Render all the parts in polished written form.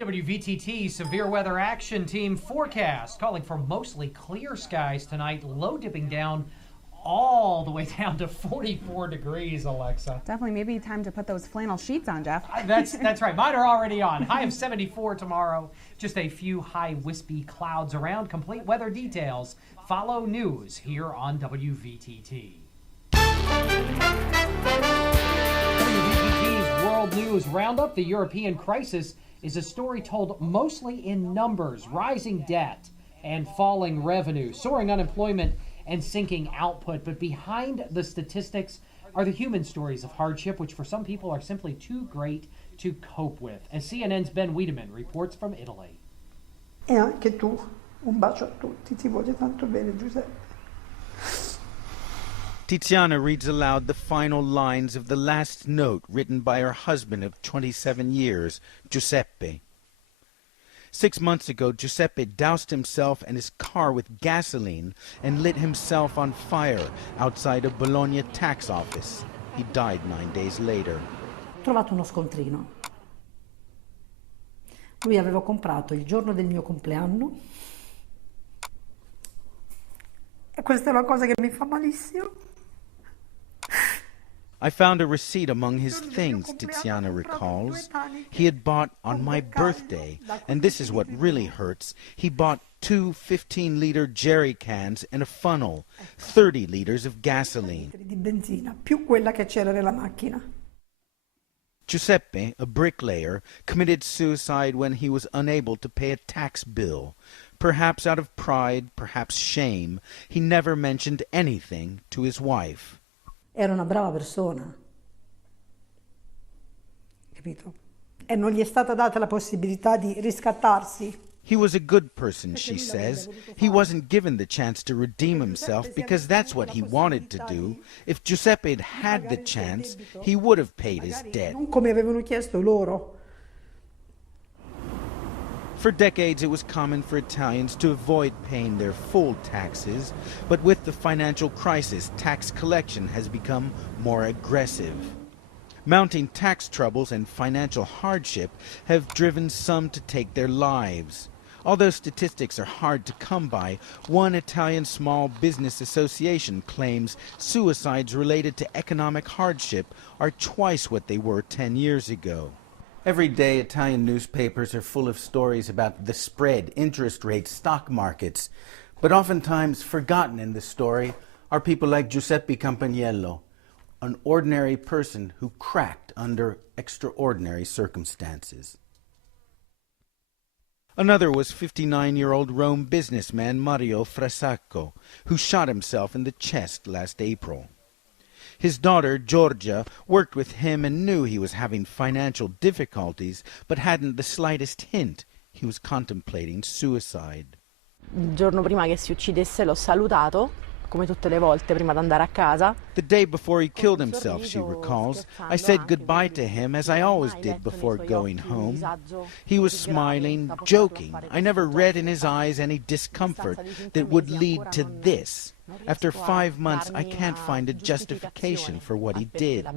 WVTT Severe Weather Action Team forecast calling for mostly clear skies tonight, low dipping down all the way down to 44 degrees, Alexa. Definitely maybe time to put those flannel sheets on, Jeff. That's right. Mine are already on. High of 74 tomorrow. Just a few high wispy clouds around. Complete weather details. Follow news here on WVTT. WVTT's World News Roundup. The European crisis is a story told mostly in numbers, rising debt and falling revenue, soaring unemployment and sinking output. But behind the statistics are the human stories of hardship, which for some people are simply too great to cope with. As CNN's Ben Wiedemann reports from Italy. E anche tu, un bacio a tutti, ti voglio tanto bene, Giuseppe. Tiziana reads aloud the final lines of the last note written by her husband of 27 years, Giuseppe. 6 months ago, Giuseppe doused himself and his car with gasoline and lit himself on fire outside a Bologna tax office. He died 9 days later. Ho trovato uno scontrino. Lui aveva comprato il giorno del mio compleanno. E questa è una cosa che mi fa malissimo. I found a receipt among his things, Tiziana recalls. He had bought on my birthday, and this is what really hurts. He bought 2 15-liter jerry cans and a funnel, 30 liters of gasoline. Di benzina, più quella che c'era nella macchina. Giuseppe, a bricklayer, committed suicide when he was unable to pay a tax bill. Perhaps out of pride, perhaps shame, he never mentioned anything to his wife. Era una brava persona, capito? E non gli è stata data la possibilità di riscattarsi. He was a good person, she says. He wasn't given the chance to redeem himself because that's what he wanted to do. If Giuseppe had had the chance, he would have paid his debt. Non come avevano chiesto loro. For decades, it was common for Italians to avoid paying their full taxes, but with the financial crisis, tax collection has become more aggressive. Mounting tax troubles and financial hardship have driven some to take their lives. Although statistics are hard to come by, one Italian small business association claims suicides related to economic hardship are twice what they were 10 years ago. Every day, Italian newspapers are full of stories about the spread, interest rates, stock markets. But oftentimes forgotten in the story are people like Giuseppe Campagnello, an ordinary person who cracked under extraordinary circumstances. Another was 59-year-old Rome businessman Mario Frasacco, who shot himself in the chest last April. His daughter, Giorgia, worked with him and knew he was having financial difficulties, but hadn't the slightest hint he was contemplating suicide. Il giorno prima che si uccidesse l'ho salutato, come tutte le volte prima di andare a casa. The day before he killed himself, she recalls, I said goodbye to him as I always did before going home. He was smiling, joking. I never read in his eyes any discomfort that would lead to this. After 5 months, I can't find a justification for what he did.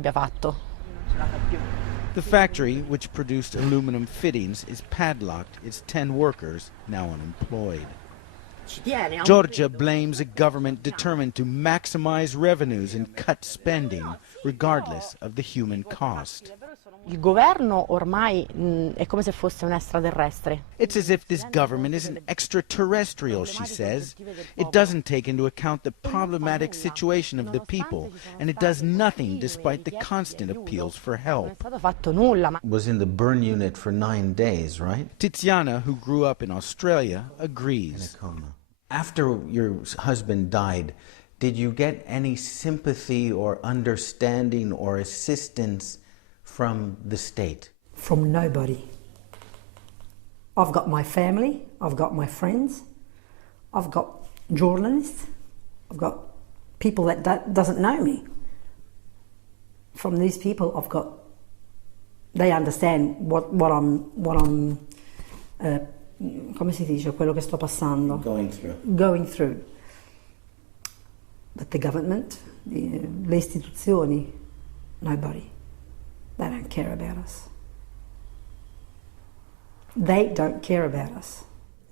The factory, which produced aluminum fittings, is padlocked, its 10 workers now unemployed. Giorgia blames a government determined to maximize revenues and cut spending, regardless of the human cost. Il governo ormai è come se fosse un extraterrestre. It's as if this government is an extraterrestrial, she says. It doesn't take into account the problematic situation of the people, and it does nothing despite the constant appeals for help. Was in the burn unit for 9 days, right? Tiziana, who grew up in Australia, agrees. After your husband died, did you get any sympathy or understanding or assistance from the state? From nobody. I've got my family, I've got my friends, I've got journalists, I've got people that doesn't know me. From these people, they understand what I'm come si dice, quello che sto passando. Going through. But the government, le istituzioni, nobody. They don't care about us. They don't care about us.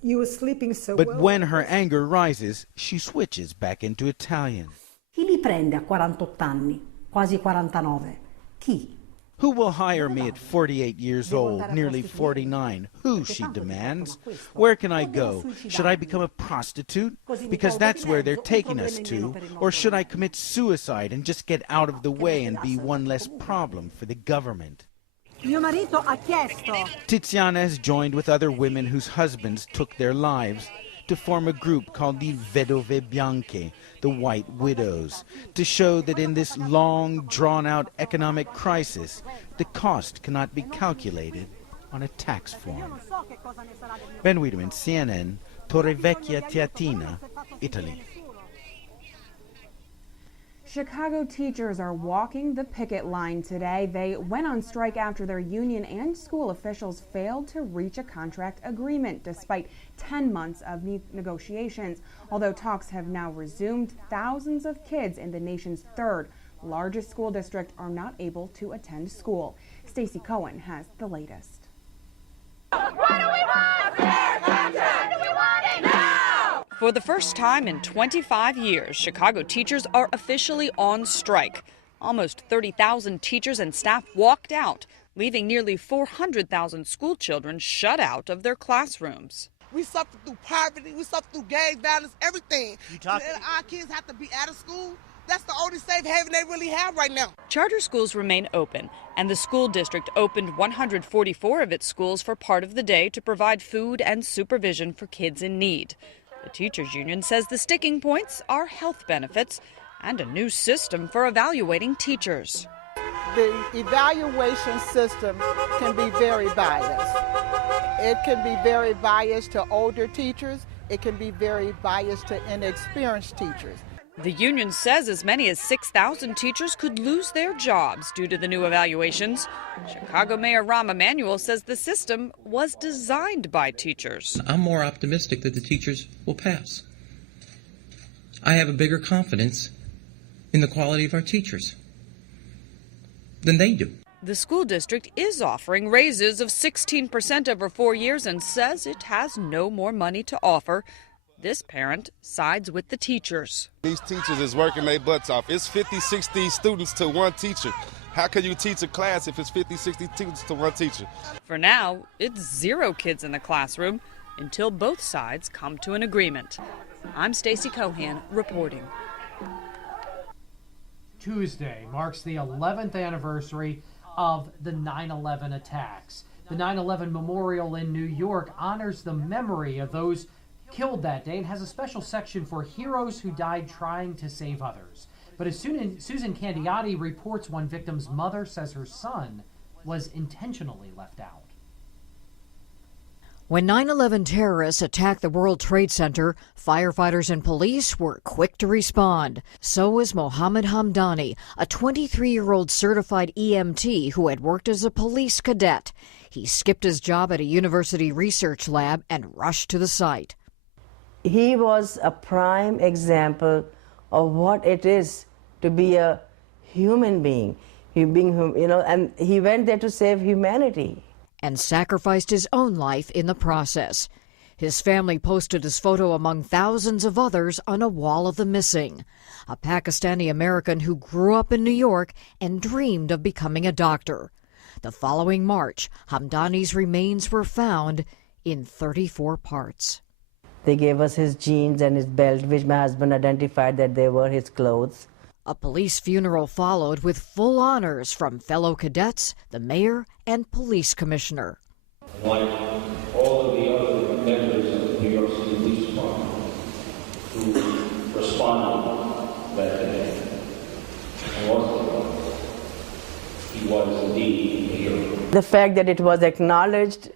You were sleeping so But well. when her anger rises, she switches back into Italian. Chi mi prende a 48 anni, quasi 49? Chi? Who will hire me at 48 years old, nearly 49? Who, she demands. Where can I go? Should I become a prostitute? Because that's where they're taking us to. Or should I commit suicide and just get out of the way and be one less problem for the government? Mio marito ha chiesto. Tiziana has joined with other women whose husbands took their lives to form a group called the Vedove Bianche, the White Widows, to show that in this long, drawn-out economic crisis, the cost cannot be calculated on a tax form. Ben Wiedemann, CNN, Torrevecchia Tiatina, Italy. Chicago teachers are walking the picket line today. They went on strike after their union and school officials failed to reach a contract agreement despite 10 months of negotiations. Although talks have now resumed, thousands of kids in the nation's third largest school district are not able to attend school. Stacey Cohen has the latest. What do we want? Fair contract! We want it now! For the first time in 25 years, Chicago teachers are officially on strike. Almost 30,000 teachers and staff walked out, leaving nearly 400,000 school children shut out of their classrooms. We suffer through poverty, we suffer through gang violence, everything. Our kids have to be out of school. That's the only safe haven they really have right now. Charter schools remain open, and the school district opened 144 of its schools for part of the day to provide food and supervision for kids in need. The teachers union says the sticking points are health benefits and a new system for evaluating teachers. The evaluation system can be very biased. It can be very biased to older teachers. It can be very biased to inexperienced teachers. The union says as many as 6,000 teachers could lose their jobs due to the new evaluations. Chicago Mayor Rahm Emanuel says the system was designed by teachers. I'm more optimistic that the teachers will pass. I have a bigger confidence in the quality of our teachers than they do. The school district is offering raises of 16% over 4 years and says it has no more money to offer. This parent sides with the teachers. These teachers is working their butts off. It's 50, 60 students to one teacher. How can you teach a class if it's 50, 60 students to one teacher? For now, it's 0 kids in the classroom until both sides come to an agreement. I'm Stacey Cohen reporting. Tuesday marks the 11th anniversary of the 9/11 attacks. The 9/11 Memorial in New York honors the memory of those killed that day and has a special section for heroes who died trying to save others. But as soon as Susan Candiotti reports one victim's mother says her son was intentionally left out. When 9/11 terrorists attacked the World Trade Center, firefighters and police were quick to respond. So was Mohammed Hamdani, a 23-year-old certified EMT who had worked as a police cadet. He skipped his job at a university research lab and rushed to the site. He was a prime example of what it is to be a human being, and he went there to save humanity. And sacrificed his own life in the process. His family posted his photo among thousands of others on a wall of the missing. A Pakistani American who grew up in New York and dreamed of becoming a doctor. The following March, Hamdani's remains were found in 34 parts. They gave us his jeans and his belt, which my husband identified that they were his clothes. A police funeral followed with full honors from fellow cadets, the mayor, and police commissioner. Like all of the other members of the New York City Police Department who responded that day, he was indeed a hero. The fact that it was acknowledged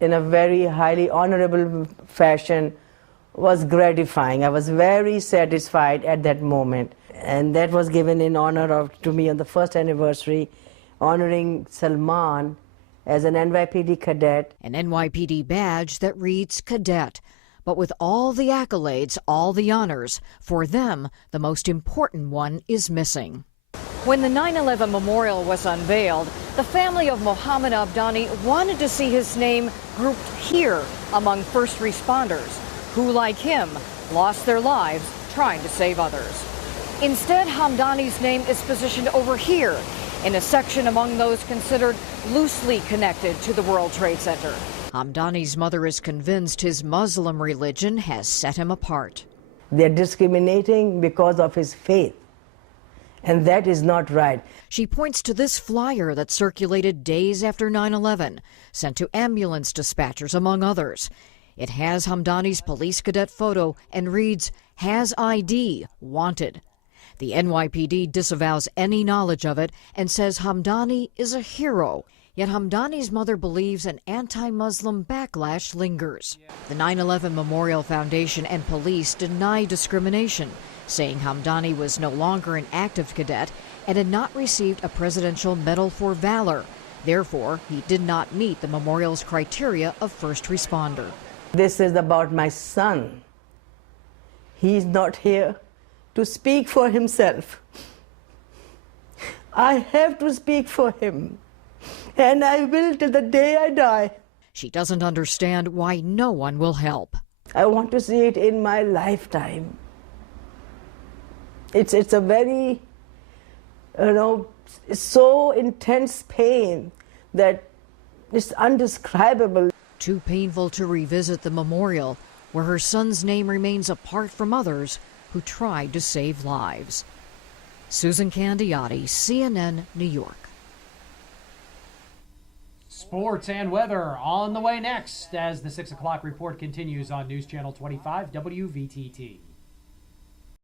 in a very highly honorable fashion was gratifying. I was very satisfied at that moment. And that was given in honor to me on the first anniversary, honoring Salman as an NYPD cadet. An NYPD badge that reads cadet. But with all the accolades, all the honors, for them, the most important one is missing. When the 9/11 memorial was unveiled, the family of Mohammed Hamdani wanted to see his name grouped here among first responders who, like him, lost their lives trying to save others. Instead, Hamdani's name is positioned over here in a section among those considered loosely connected to the World Trade Center. Hamdani's mother is convinced his Muslim religion has set him apart. They're discriminating because of his faith. And that is not right. She points to this flyer that circulated days after 9/11, sent to ambulance dispatchers, among others. It has Hamdani's police cadet photo and reads, "Has ID, wanted." The NYPD disavows any knowledge of it and says Hamdani is a hero. Yet Hamdani's mother believes an anti-Muslim backlash lingers. The 9/11 Memorial Foundation and police deny discrimination, saying Hamdani was no longer an active cadet and had not received a Presidential Medal for Valor. Therefore, he did not meet the memorial's criteria of first responder. This is about my son. He's not here to speak for himself. I have to speak for him, and I will till the day I die. She doesn't understand why no one will help. I want to see it in my lifetime. It's a very, so intense pain that it's undescribable. Too painful to revisit the memorial, where her son's name remains apart from others who tried to save lives. Susan Candiotti, CNN, New York. Sports and weather on the way next as the 6 o'clock report continues on News Channel 25 WVTT.